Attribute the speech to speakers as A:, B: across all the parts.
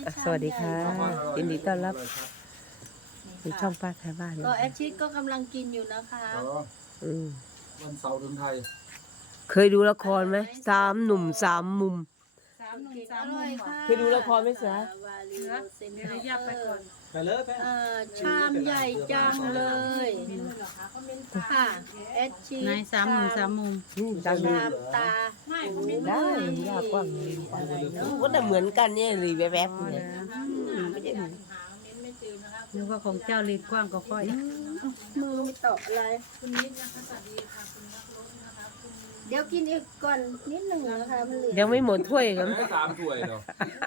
A: สวัสดีค่ะยินดีต้อนรับในช่องป้าไทยบ้าน
B: ก็แอดชิดก็กำลังกินอยู่นะคะ
C: วันเสาร์ถึงไทย
A: เคยดูละครไหมสามหนุ่มสามมุม
B: อร่อยค่ะ
A: เคยดูละครไหมเสือ
B: วาลีเซนเตอร์
D: ยับไปก่อน
C: ไปเลยไป
B: ชามใหญ่จังเลยค่ะแอดชิด
D: นายสามหนุ่มสามมุม
A: ตาม
B: ชามตา
A: ได้ยากกว่าก็แต่เหมือนกันเนี่ยรีแวบๆเนี่ยไม่ได้
D: นึกว่าของเจ้าลีดกว้างก็ค่อย
B: มือไม่ตอบอะไรเดี๋ยวกินอีกก่อนนิดหนึ่งนะคะมันเหลือ
A: ยังไม่หมดถ้วยครับ
C: ได้3 ถ้วยแล้ว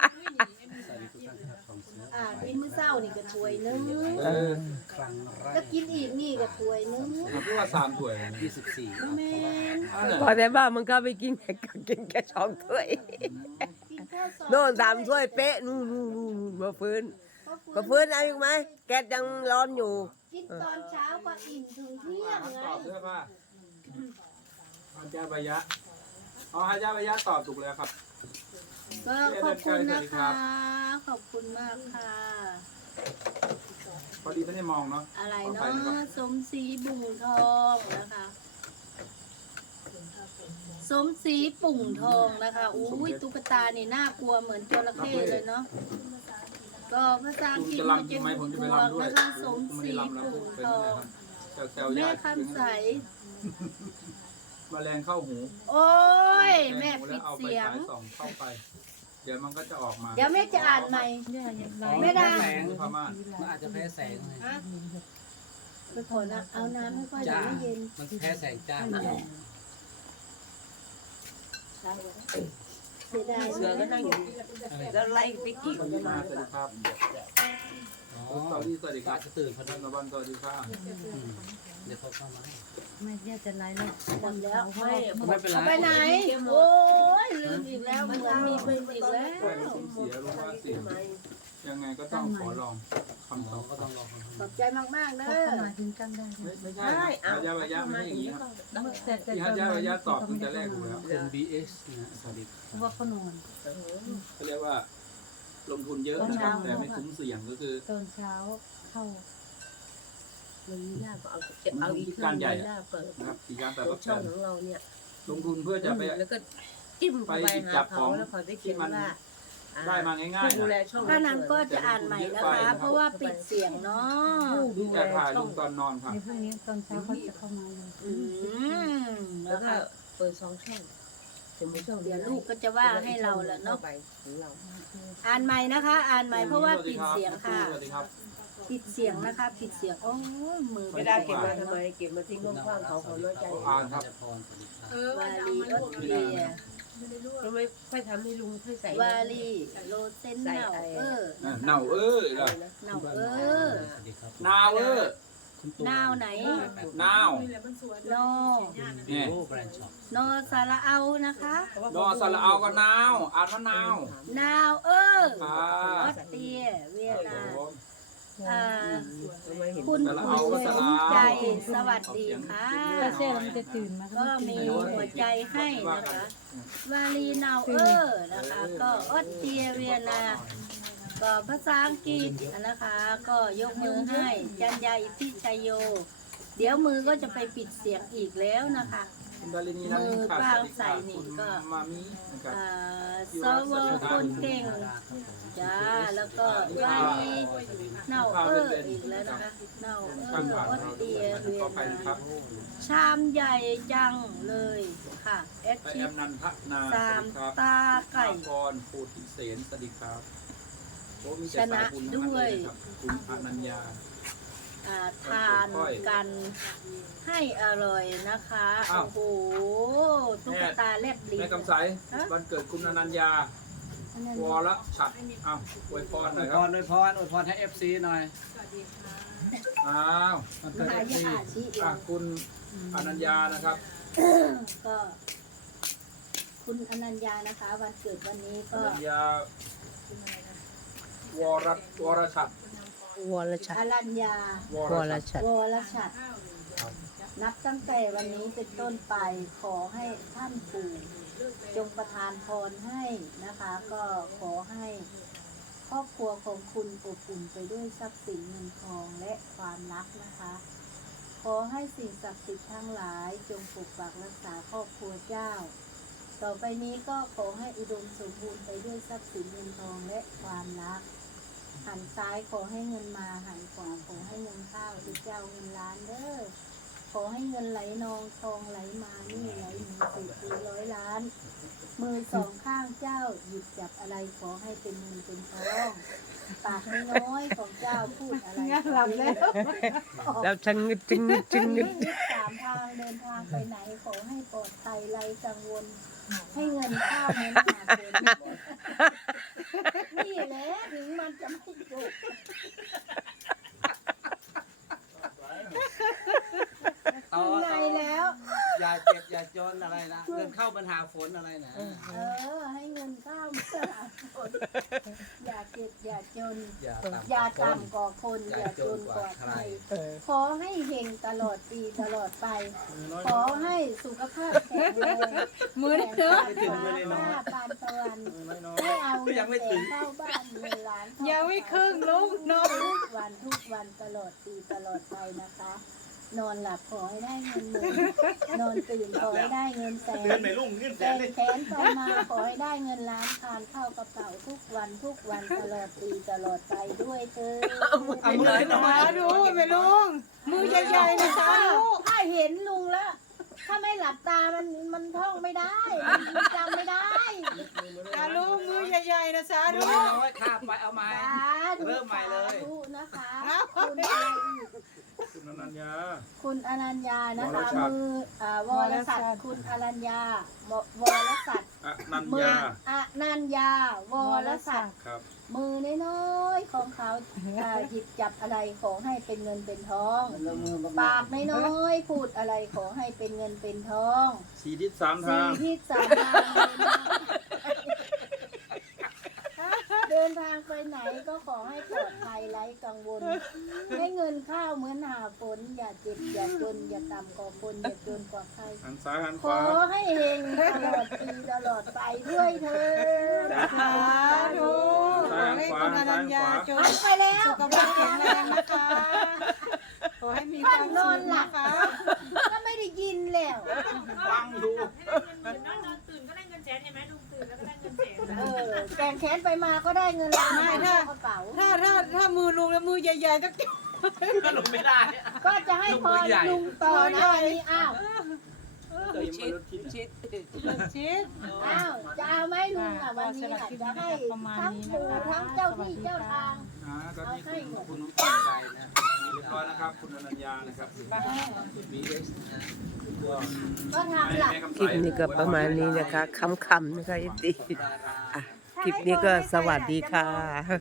B: กินมื้อเช้านี่ก็ถ้วยนึง
C: เออ
B: ก็กินอีกนี่ก็ถ้วยนึง
C: พูดว่า3 ถ้วย24
B: แม่น
A: พอแต่บ้านมันก็ไปกินแค่2 ถ้วย
B: กินแค่สอง
A: โน่น3 ถ้วยเป๊ะนู่นมาฟื้นมาฟื้นเอาอีกไหมแก๊สยังร้อนอยู่
B: กินตอนเช้าก็อิ่มถึงเที่ยงไง
C: ตอบด้วยป่ะอาจารย์บยะอาจารย์บยะตอบถูกแล้วครับ
B: ก็ขอบคุณนะคะ ขอบคุณมากค่ะ
C: พอดีไม่ได้มองเนาะ
B: อะไรเนาะสมศรีบุ่งทองนะคะสมศรีปุ่งทองนะคะอุ้ยตุ๊กตานี่น่ากลัวเหมือนจระเข้เลยเนาะก็ภาษาอังกฤษ
C: จะ
B: มัน
C: รำ
B: จะ
C: ทำไมผมจะ
B: บ
C: ไป
B: วก
C: รำด้วย
B: นะคะสม
C: ผม
B: ศ
C: ไม่
B: รี
C: ได้รำแล้ว
B: ปุ่ง
C: เป็น
B: ท
C: ยังไง
B: อง
C: ครับแซวๆ
B: แม่
C: ยาก
B: คำใส
C: แมลงเข้าหู
B: โอ้ยแม่ปิด
C: เอาไป
B: เสียง
C: ฉายส่องเข้าไป เดี๋ยวมันก็จะออกมา
B: เดี๋ยวแม่จะอ่านใหม่ ไม่ได้
C: พม่า
E: มันอาจจะแพ้แสงไง
B: ไปขอนะเอาน้ำให้ค่อยเดี๋ยวไม่เย็น
E: มันแพ้แสงจ้า
B: เสียดาย
A: เสือก็นั่งอยู่แล้วไล่ไปกี่
C: สวัสดีครับสวัสดีครับ
E: อ๋อ
C: สวัสดีครับ
E: อาจจะตื่นพอดี
C: ท่านระวังสวัสดีครับ
E: เดี๋ยวเขาเข้ามา
D: ไม่เนี่ยจะไล่แล้ว
B: หมดแล้วไม่
E: ไม่เป็นไร
B: ไปไหน โอ้ยลืมอีกแล้วเหมือนมีไปอีกแล้ว
C: ใครรู้เสียรู้ว่าเสียยังไงก็ต้องขอลองคำต
E: เรา
C: อบ
E: ก็ต้องรอฟัง
B: ขอบใจมากๆเด้
D: เขา
B: อ
D: เข้ามาถึงกันได้
C: ไม่ใช่ระยะไม่อย่างนี้ครับ
D: แต่
C: ที่ระยะตอบตั้งแต่แรกอยู่แล้ว
E: คุณ BS นะสวัสดี
D: เพราะว่าเขานอน
C: เขาเรียกว่า ลงทุนเยอะนะครับแต่ไม่คุ้มเสี่ยงก็คือ
D: ตอนเช้าเข้า
F: มันมีหน้าก็เอา
C: เอาอีกการใหญ่นะครับอีกการแต่ละ
F: ช่องของเราเนี่ย
C: ลงทุนเพื่อจะไป
F: แล้วก็จิ้มเข้าไป
C: ไปจั
F: หา
C: บข
F: เขา
C: อง
F: แล้วเขาได้เขียนว่า
C: ได้มาง่ายๆ
F: ดูแล
C: นะ
F: ช่อง
B: ถ้านั้นก็จะอ่านใหม่นะคะ เพราะว่าปิดเสียงเนาะ
C: ที่จะถ่ายลงตอนนอนครับ
D: ในพรุ่งนี้ตอนเช้าเขาจะเข้ามาเลย
B: อืม
F: แล้
B: แล้ว ว
F: ก็
B: ก็
F: เปิด2 ช่องถึงมีช่อง
B: เดี๋ยวลูกก็จะว่าให้เราแหละเนาะ
F: ไปของเรา
B: อ่านใหม่นะคะ อ่านใหม่เพราะว่าปิดเสียงค่ะ
C: สวัสดีครับ
B: ปิดเสียงนะคะ ปิดเสียง โอ้ยมือ
F: ไม่ได้เก็บมาทำไมเก็บมาทิ้งกว้างๆเขาน้อยใจ
C: อ่านครับ
E: พรสวัสดีครับ
B: วาลีออสเตรีย
F: ทำไมค่อยทำให้ลุงค่อยใส่
B: วาลีโลเซนเนา
C: เน่าล่ะ
B: เนาเออ
E: สวัสดีครับ
C: นาว
E: คุณตู
B: นาวไหน
C: นาว
B: โน
C: เนี่ย
E: โอ้แบรนด์ช็อป
B: โนสาระเอานะคะ
C: นอสระเอากับนาวอ่านว่านาว
B: นาวออออสเตรียเวียดนามคุณผู้สนใจสวัสดีค่ะ
D: ถ้าเซ่แล้วมันจะตื่นมา
B: ก็มีหัวใจให้นะคะ วาลีนาวนะคะ ก็ออสเตรียเวียดนามก็ภาษาอังกฤษนะคะ ก็ยกมือให้จันยาอิทธิชัยโย เดี๋ยวมือก็จะไปปิดเสียงอีกแล้วนะคะ
C: คุณดารินีนะคุณมามินะครับ
B: สวคนเก่งจ้าแล้วก็วาลีเนาอีกแล้วนะคะเนาออสเตรียเวีย
C: ต่อ
B: ด
C: ไป
B: นา
C: นะครับ
B: มชามใหญ่จังเลยค่ะแอด
C: แอ
B: ชิป
C: มนันทนาส
B: สา
C: วั
B: ม
C: สดีครับ
B: ตาไก่
C: กรโพธิเสนสวัสดีครับโอ้มีแต่สายบุญทั้งนั้นเลยครับคุณอนัญญา
B: ทานกันให้อร่อยนะคะ
C: อ้าว
B: โอ้โหตุ๊กตาแลบลิ้น
C: แม่กำไสวันเกิดคุณอนัญญาวรชัดอ้าวอวยพรหน่อย
E: พ
C: ครับ
E: รอวยพรให้ FC หน่อย
C: อ้าว
E: มันเกิด
B: หายา
E: FC
B: อาชีพ
C: คุณอนัญญานะครับ
B: ก็คุณอนัญญานะคะ วันเกิดวันนี้
C: อ
B: ก็
C: นัญญาวรชัด
A: วรชัด
B: อรัญญาว
A: รชัด
B: วรชัดนับตั้งแต่วันนี้เป็นต้นไปขอให้ท่านปู่จงประทานพรให้นะคะ ก็ขอให้ครอบคครัวของคุณอบอุ่นไปด้วยทรัพย์สินเงินทองและความรักนะคะ ขอให้สิ่งศักดิ์สิทธิ์ทั้งหลายจงปกปักรักษาครอบครัวเจ้า ต่อไปนี้ก็ขอให้อุดมสมบูรณ์ไปด้วยทรัพย์สินเงินทองและความรัก หันซ้ายขอให้เงินมาหันขวาขอให้เงินเข้าที่เจ้าเงินล้านเด้อขอให้เงินไหลนองทองไหลมานี่ไหลมี10 100 ล้าน มือสองข้างเจ้าหยิบจับอะไรขอให้เป็นเงินเป็นทองปากน้อยๆของเจ้าพูดอะไร
D: หลับแล้ว
A: แล้วฉันงึดจึงงึดจึงงึด
B: ไม่ยึดสามทางเดินทางไปไหนขอให้ปลอดภัยไร้กังวล ให้เงินเข้าเงินหาเงินนี่แหละถึงมันจะไม่จบ
E: เอา
B: ไงแล้ว
E: อย่าเจ็บอย่าจนอะไรนะเงินเข้าปัญหาฝนอะไรนะ
B: ให้เงินเข้ามาคนอย่าเก็บอย่าจน
E: อย่า
B: อย่า
E: ต่ำ
B: ต่ำกว่าคนอย่าจนกว่าใคร ขอให้เฮงตลอดปีตลอดไป ขอให้สุขภาพแข็งแรง
D: มือ
B: แข็
D: เด้
B: ง
D: อ
B: แรงหน้าปานตะวันให้เอาเงินแสนเข้าบ้านเงินล้านเข้า
D: ยังไม่ครึ่งลุงนอน
B: ทุกวันตลอดปีตลอดไปนะคะ นอนหลับขอให้ได้เงินหมื่นนอนตื่นขอให้ได้เงินแสน
C: เดือนไม่ลุ่งเงินแส
B: แส
C: น
B: น
C: เลย
B: แขนเข้ามาขอให้ได้เงินล้านทานเข้ากระเป๋าทุกวันตลอดปีตลอดไปด้วยเธอ
D: เอามือนะดูไปลุงมือใหญ่ๆนะจ๊ะดู
B: ถ้าเห็นลุงแล้ว ถ้าไม่หลับตามันท่องไม่ได้มันจำไม่ได้
D: จ้าลุงมือใหญ่ๆนะจ๊ะ
E: ดู
D: ดู
E: น้อยข้ามไปเอาไม้ เริ่มใหม่เลย
B: สาธุนะคะคุณอะไรอีก
C: คุณอนัญญา
B: คุณอนัญญานะคะ
C: วรชัด
B: มือวรสัตว์คุณอนัญญาวรสัตว์
C: อนัญ
B: มือ
C: ญา
B: อนัญญาวรสัตว์
C: ครับ
B: มือน้อยๆของเขาหยิบจับอะไรขอให้เป็นเงินเป็นทอง ปากน้อยๆพูดอะไรขอให้เป็นเงินเป็นทอง
C: สี่ทิศสามทาง
B: 4 ทิศ 3 ทางเดินทางไปไหนก็ขอให้ปลอดภัยไร้กังวล ให้เงินเข้าเหมือนหาฝนอย่าเจ็บอย่าจนอย่าต่ำกว่าคนอย่าจนกว่าใคร
C: หันซ้ายหัน
B: ข
C: ขวา
B: อให้เฮงตลอดปีตลอดไปด้วยเธอ
D: สาธุขอให้คุณอนัญญาจง
B: หันไปแล้ว
D: สุขภาพแข็งแรงนะคะขอให้มีความสุขนะคะ
B: ก็ไม่ได้ยินแล้ว
C: ฟังอยู่
G: นอนตื่นก็ได้เงินแสนเห็นไหมลุงตื่นแล้วก็ได้เงินแสน
B: แกงแค้นไปมาก็ได้เงินล้านเข้ากระเป๋า
D: ถ้ามือลุงแล้วมือใหญ่ๆต้อง
E: ก็ลงไม่ได้
B: ก็จะให้พรลุงต่อนะวันนี้อ้าว
E: ชิดชิด
D: ชิด
B: อ้าวจะเอาไหมลุงอ่ะวันนี้อ่ะจะให้ทั้งปู่ทั้งเจ้าที่เจ้าทาง
C: ก็นี่คือคุณ
E: ใจนะ
C: เรียบร้อยนะครับ คุณอนัญญานะครับมีเอ็กซ์ก็
B: ก็ทางหลัก
A: คลิปนี้ก็ประมาณนี้นะคะคำๆนะคะยินดีคลิปนี้ก็สวัสดีค่ะ